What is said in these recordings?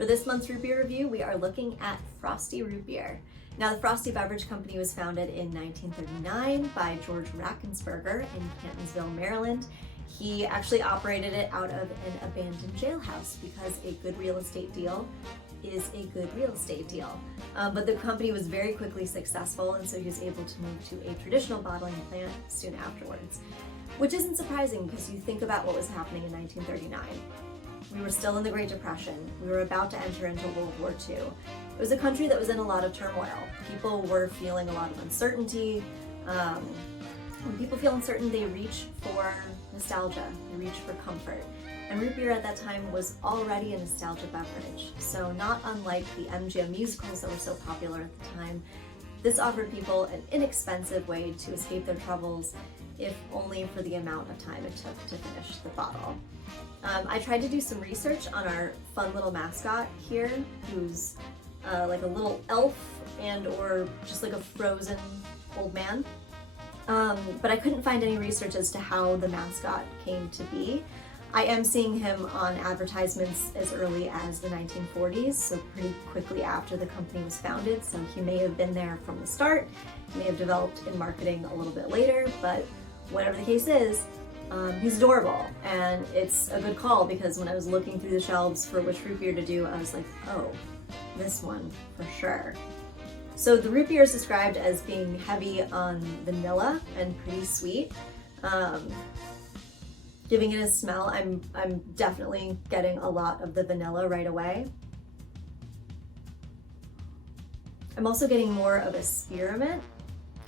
For this month's root beer review, we are looking at Frostie Root Beer. Now, the Frostie Beverage Company was founded in 1939 by George Rackensperger in Cantonsville, Maryland. He actually operated it out of an abandoned jailhouse because a good real estate deal is a good real estate deal. But the company was very quickly successful, and so he was able to move to a traditional bottling plant soon afterwards. Which isn't surprising because you think about what was happening in 1939. We were still in the Great Depression. We were about to enter into World War II. It was a country that was in a lot of turmoil. People were feeling a lot of uncertainty. When people feel uncertain, they reach for nostalgia, they reach for comfort. And root beer at that time was already a nostalgia beverage. So not unlike the MGM musicals that were so popular at the time, this offered people an inexpensive way to escape their troubles, if only for the amount of time it took to finish the bottle. I tried to do some research on our fun little mascot here, who's like a little elf and or just like a frozen old man. But I couldn't find any research as to how the mascot came to be. I am seeing him on advertisements as early as the 1940s, so pretty quickly after the company was founded, so he may have been there from the start. He may have developed in marketing a little bit later, but whatever the case is, he's adorable, and it's a good call because when I was looking through the shelves for which root beer to do, I was like, oh, this one for sure. So the root beer is described as being heavy on vanilla and pretty sweet. Giving it a smell, I'm definitely getting a lot of the vanilla right away. I'm also getting more of a spearmint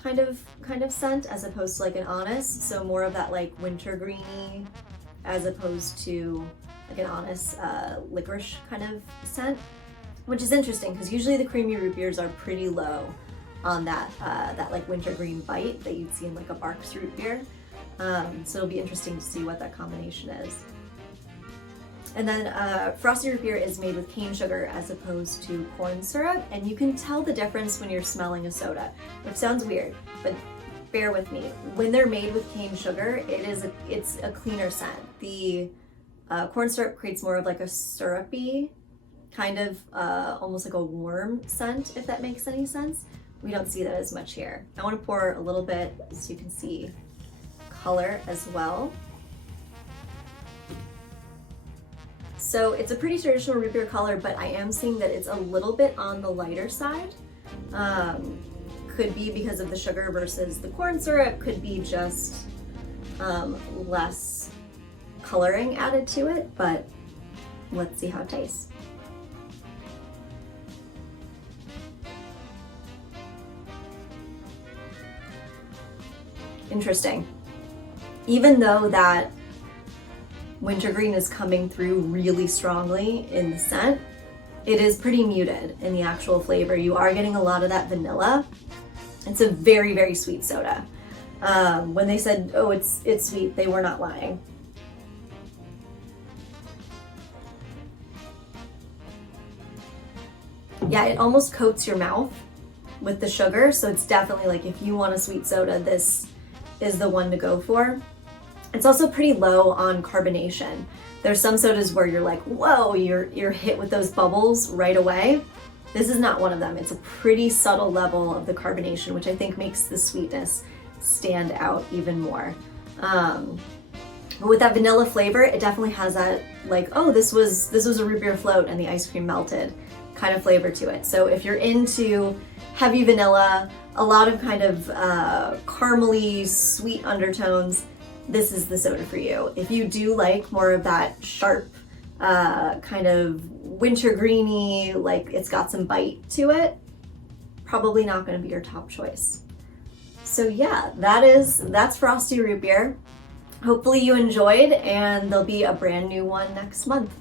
kind of scent as opposed to like an anise, so more of that like wintergreeny as opposed to like an anise licorice kind of scent, which is interesting because usually the creamy root beers are pretty low on that like wintergreen bite that you'd see in like a Barks root beer. So it'll be interesting to see what that combination is. And then Frostie Root Beer is made with cane sugar as opposed to corn syrup, and you can tell the difference when you're smelling a soda, which sounds weird, but bear with me. When they're made with cane sugar, it's a cleaner scent. The corn syrup creates more of like a syrupy kind of almost like a warm scent, if that makes any sense. We don't see that as much here. I want to pour a little bit so you can see color as well. So it's a pretty traditional root beer color, but I am seeing that it's a little bit on the lighter side. Could be because of the sugar versus the corn syrup, could be just less coloring added to it, but let's see how it tastes. Interesting. Even though that wintergreen is coming through really strongly in the scent, it is pretty muted in the actual flavor. You are getting a lot of that vanilla. It's a very, very sweet soda. When they said, oh, it's sweet, they were not lying. Yeah, it almost coats your mouth with the sugar, so it's definitely like if you want a sweet soda, this is the one to go for. It's also pretty low on carbonation. There's some sodas where you're like, whoa, you're hit with those bubbles right away. This is not one of them. It's a pretty subtle level of the carbonation, which I think makes the sweetness stand out even more. But with that vanilla flavor, it definitely has that like, oh, this was a root beer float and the ice cream melted kind of flavor to it. So if you're into heavy vanilla, a lot of kind of caramely sweet undertones, this is the soda for you. If you do like more of that sharp kind of wintergreeny, like it's got some bite to it, probably not going to be your top choice. So yeah, that's Frostie Root Beer. Hopefully you enjoyed, and there'll be a brand new one next month.